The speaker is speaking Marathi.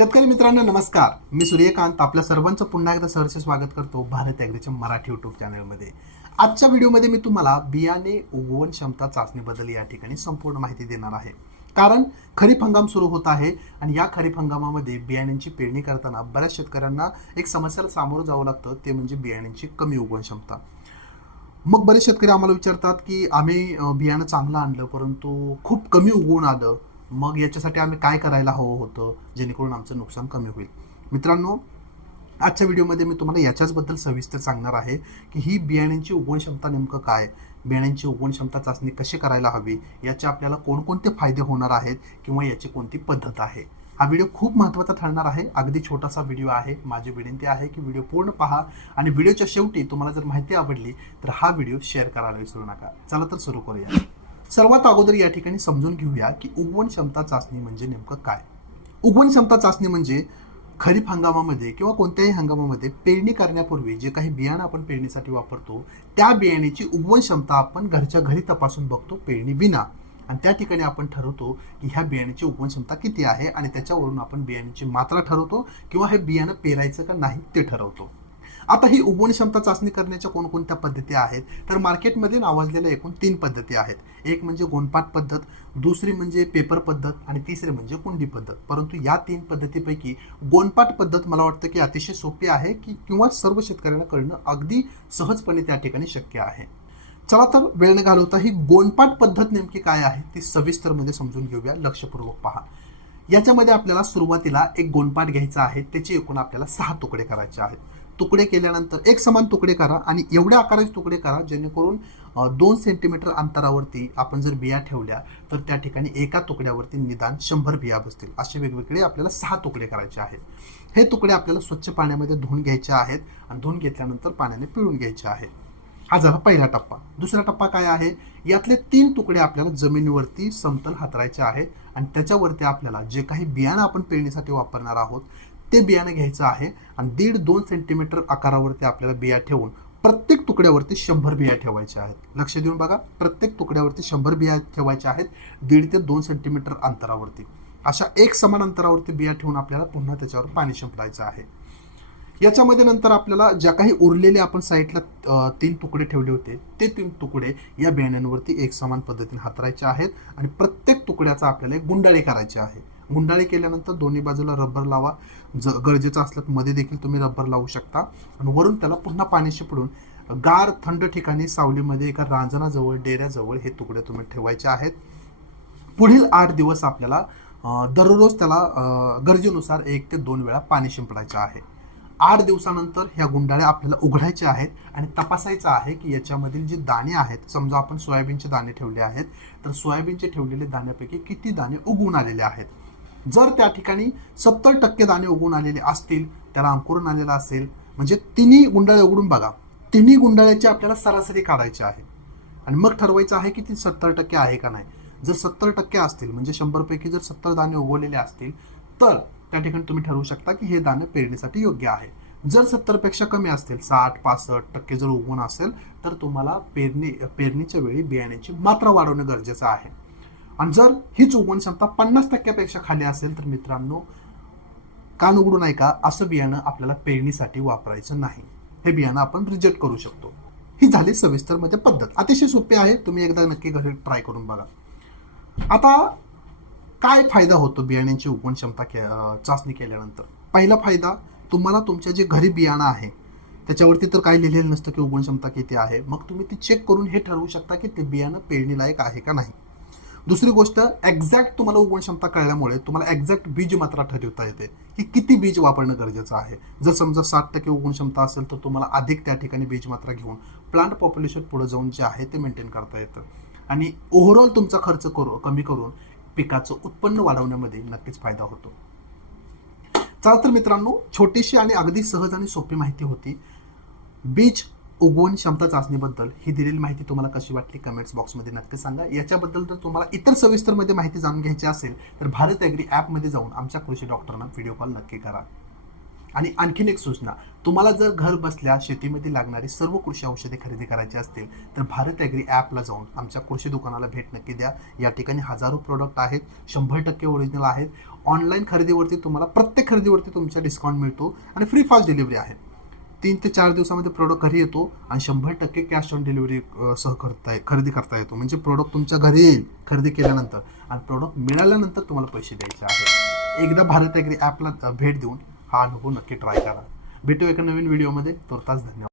शेतकरी मित्रांनो नमस्कार. मी सूर्यकांत. आपल्या सर्वांचं पुन्हा एकदा सहर्ष स्वागत करतो भारत ॲग्रीच्या मराठी युट्यूब चॅनलमध्ये आजच्या व्हिडिओमध्ये मी तुम्हाला बियाणे उगवण क्षमता चाचणीबद्दल या ठिकाणी संपूर्ण माहिती देणार आहे. कारण खरीप हंगाम सुरू होत आहे आणि या खरीप हंगामामध्ये बियाण्यांची पेरणी करताना बऱ्याच शेतकऱ्यांना एक समस्याला सामोरं जावं लागतं. ते म्हणजे बियाण्यांची कमी उगवण क्षमता. मग बरेच शेतकरी आम्हाला विचारतात की आम्ही बियाणं चांगलं आणलं परंतु खूप कमी उगवून आलं. मग याच्यासाठी आम्ही काय करायला हवं होतं? जेणेकरून आमचं नुकसान कमी होईल. मित्रांनो आजच्या व्हिडिओमध्ये मी तुम्हाला याच्याचबद्दल सविस्तर सांगणार आहे की ही बियाण्यांची उगवण क्षमता नेमकं काय? बियाण्यांची उगवण क्षमता चाचणी कशी करायला हवी? याचे आपल्याला कोणकोणते फायदे होणार आहेत किंवा याची कोणती पद्धत आहे? हा व्हिडिओ खूप महत्त्वाचा ठरणार आहे. अगदी छोटासा व्हिडिओ आहे. माझी विनंती आहे की व्हिडिओ पूर्ण पहा आणि व्हिडिओच्या शेवटी तुम्हाला जर माहिती आवडली तर हा व्हिडिओ शेअर करायला विसरू नका. चला तर सुरू करूया. सर्वात अगोदर या ठिकाणी समजून घेऊया की उगवण क्षमता चाचणी म्हणजे नेमकं काय? उगवण क्षमता चाचणी म्हणजे खरीप हंगामामध्ये किंवा कोणत्याही हंगामामध्ये पेरणी करण्यापूर्वी जे काही बियाणं आपण पेरणीसाठी वापरतो त्या बियाण्याची उगवण क्षमता आपण घरच्या घरी तपासून बघतो पेरणी विना. आणि त्या ठिकाणी आपण ठरवतो की ह्या बियाण्याची उगवण क्षमता किती आहे आणि त्याच्यावरून आपण बियाण्याची मात्रा ठरवतो किंवा हे बियाणं पेरायचं का नाही ते ठरवतो. आता ही उगवण क्षमता चाचणी करण्याच्या कोणकोणत्या पद्धती आहेत? तर मार्केटमध्ये नावाजलेल्या एकूण तीन पद्धती आहेत. एक म्हणजे गोंडपाट पद्धत दुसरी म्हणजे पेपर पद्धत आणि तिसरी म्हणजे कुंडी पद्धत. परंतु या तीन पद्धतीपैकी गोंडपाट पद्धत मला वाटतं की अतिशय सोपी आहे की किंवा सर्व शेतकऱ्यांना करणं अगदी सहजपणे त्या ठिकाणी शक्य आहे. चला तर वेळ न घालवता ही गोंडपाट पद्धत नेमकी काय आहे ती सविस्तरमध्ये समजून घेऊया. लक्षपूर्वक पहा. याच्यामध्ये आपल्याला सुरुवातीला एक गोंडपाट घ्यायचा आहे. त्याचे एकूण आपल्याला सहा तुकडे करायचे आहेत. तुकडे केल्यानंतर एक समान तुकडे करा आणि एवढ्या आकाराचे तुकडे करा जेणेकरून दोन सेंटीमीटर अंतरावरती आपण जर बिया ठेवल्या तर त्या ठिकाणी एका तुकड्यावरती निदान शंभर बिया बसतील. असे वेगवेगळे आपल्याला सहा तुकडे करायचे आहेत. हे तुकडे आपल्याला स्वच्छ पाण्यामध्ये धुवून घ्यायचे आहेत आणि धुवून घेतल्यानंतर पाण्याने पिळून घ्यायचे आहेत. हा झाला पहिला टप्पा. दुसरा टप्पा काय आहे? यातले तीन तुकडे आपल्याला जमिनीवरती समतल हातरायचे आहेत आणि त्याच्यावरती आपल्याला जे काही बियाणं आपण पेरणीसाठी वापरणार आहोत ते बियाणं घ्यायचं आहे आणि दीड दोन सेंटीमीटर आकारावरती आपल्याला बिया ठेवून प्रत्येक तुकड्यावरती शंभर बिया ठेवायच्या आहेत. लक्ष देऊन बघा प्रत्येक तुकड्यावरती शंभर बिया ठेवायच्या आहेत दीड ते दोन सेंटीमीटर अंतरावरती. अशा एक समान अंतरावरती बिया ठेवून आपल्याला पुन्हा त्याच्यावर पाणी शिंपडायचं आहे. याच्यामध्ये नंतर आपल्याला ज्या काही उरलेले आपण साईडला तीन तुकडे ठेवले होते ते तीन तुकडे या बियाण्यांवरती एक समान पद्धतीने हातरायचे आहेत आणि प्रत्येक तुकड्याचा आपल्याला एक गुंडाळी करायची आहे. गुंडाळी केल्यानंतर दोन्ही बाजूला रबर लावा. ज गरजेचं असल्यास मध्ये देखील तुम्ही रबर लावू शकता. आणि वरून त्याला पुन्हा पाणी शिपडून गार थंड ठिकाणी सावलीमध्ये एका रांजणाजवळ डेऱ्याजवळ हे तुकडे तुम्ही ठेवायचे आहेत. पुढील आठ दिवस आपल्याला दररोज त्याला गरजेनुसार एक ते दोन वेळा पाणी शिंपडायचं आहे. आठ दिवसानंतर ह्या गुंडाळ्या आपल्याला उघडायच्या आहेत आणि तपासायचं आहे की याच्यामधील जे दाणे आहेत समजा आपण सोयाबीनचे दाणे ठेवले आहेत तर सोयाबीनचे ठेवलेले दाण्यापैकी किती दाणे उगवून आलेले आहेत? जर त्या ठिकाणी सत्तर टक्के दाणे उगवून आलेले असतील त्याला अंकुरण आलेला असेल म्हणजे तिन्ही गुंडाळे उघडून बघा. तिन्ही गुंडाळ्याची आपल्याला सरासरी काढायची आहे. आणि मग ठरवायचं आहे की ती सत्तर टक्के आहे का नाही. जर सत्तर टक्के असतील म्हणजे शंभरपैकी जर सत्तर दाणे उगवलेले असतील तर त्या ठिकाणी तुम्ही ठरवू शकता की हे दाणे पेरणीसाठी योग्य आहे. जर सत्तरपेक्षा कमी असतील साठ पासष्ट टक्के जर उगवून असेल तर तुम्हाला पेरणी पेरणीच्या वेळी बियाण्याची मात्रा वाढवणं गरजेचं आहे. आणि जर हीच उगवण क्षमता पन्नास टक्क्यापेक्षा खाली असेल तर मित्रांनो कान उघडू नाही का असं बियाणं आपल्याला पेरणीसाठी वापरायचं नाही. हे बियाणं आपण रिजेक्ट करू शकतो. ही झाली सविस्तरमध्ये पद्धत. अतिशय सोपी आहे. तुम्ही एकदा नक्की घरी ट्राय करून बघा. आता काय फायदा होतो बियाण्यांची उगवण क्षमता के चाचणी केल्यानंतर? पहिला फायदा तुम्हाला तुमच्या जे घरी बियाणं आहे त्याच्यावरती तर काही लिहिलेलं नसतं की उगवण क्षमता किती आहे. मग तुम्ही ती चेक करून हे ठरवू शकता की ते बियाणं पेरणीलायक आहे का नाही. दुसरी गोष्ट एक्झॅक्ट तुम्हाला उगवण क्षमता कळल्यामुळे तुम्हाला एक्झॅक्ट बीज मात्रा ठरवता येते की किती बीज वापरणं गरजेचं आहे. जर समजा साठ टक्के उगवण क्षमता असेल तर तुम्हाला अधिक त्या ठिकाणी बीज मात्रा घेऊन प्लांट पॉप्युलेशन पुढे जाऊन जे आहे ते मेंटेन करता येतं. आणि ओव्हरऑल तुमचा खर्च करू कमी करून पिकाचं उत्पन्न वाढवण्यामध्ये नक्कीच फायदा होतो. चला तर मित्रांनो छोटीशी आणि अगदी सहज आणि सोपी माहिती होती. बीज उगवण क्षमता चाचणीबद्दल ही दिलेली माहिती तुम्हाला कशी वाटली कमेंट्स बॉक्समध्ये नक्की सांगा. याच्याबद्दल जर तुम्हाला इतर सविस्तरमध्ये माहिती जाणून घ्यायची असेल तर भारत ॲग्री ॲपमध्ये जाऊन आमच्या कृषी डॉक्टरांना व्हिडिओ कॉल नक्की करा. आणि आणखीन एक सूचना तुम्हाला जर घर बसल्या शेतीमध्ये लागणारी सर्व कृषी औषधे खरेदी करायची असतील तर भारत ॲग्री ॲपला जाऊन आमच्या कृषी दुकानाला भेट नक्की द्या. या ठिकाणी हजारो प्रोडक्ट आहेत शंभर टक्के ओरिजिनल आहेत. ऑनलाईन खरेदीवरती तुम्हाला प्रत्येक खरेदीवरती तुमचा डिस्काउंट मिळतो आणि फ्री फास्ट डिलिव्हरी आहे. तीन ते चार दिवसामध्ये प्रोडक्ट घरी येतो आणि शंभर टक्के कॅश ऑन डिलिव्हरी सह करता खरेदी करता येतो. म्हणजे प्रोडक्ट तुमच्या घरी येईल खरेदी केल्यानंतर. आणि प्रोडक्ट मिळाल्यानंतर तुम्हाला पैसे द्यायचे आहे एकदा भारत ॲग्री ॲपला भेट देऊन हा अनुभव नक्की ट्राय करा. भेटू एका नवीन व्हिडिओमध्ये तुर्तास धन्यवाद.